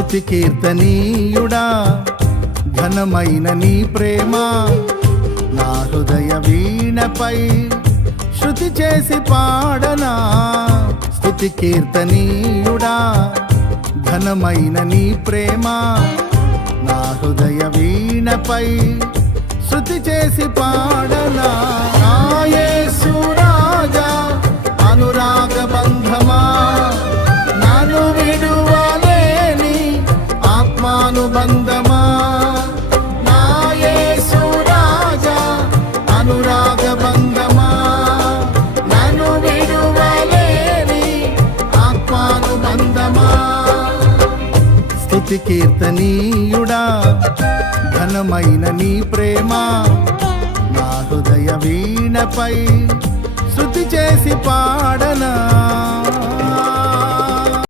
స్తుతి కీర్తనీయుడా ఘనమైన నీ ప్రేమ నా హృదయ వీణపై శృతి చేసి పాడనా. స్తుతి కీర్తనీయుడా ఘనమైన నీ ప్రేమ నా హృదయ వీణపై శృతి చేసి పాడనా. నా యేసు రాజా అనురాగ బంధమా నన్ను విడువలేని ఆత్మానుబంధమా. నా యేసు రాజా అనురాగ బంధమా నన్ను విడువలేని ఆత్మానుబంధమా. స్తుతి కీర్తనీయుడా ఘనమైన నీ ప్రేమ నా హృదయ వీణపై శృతి చేసి పాడనా.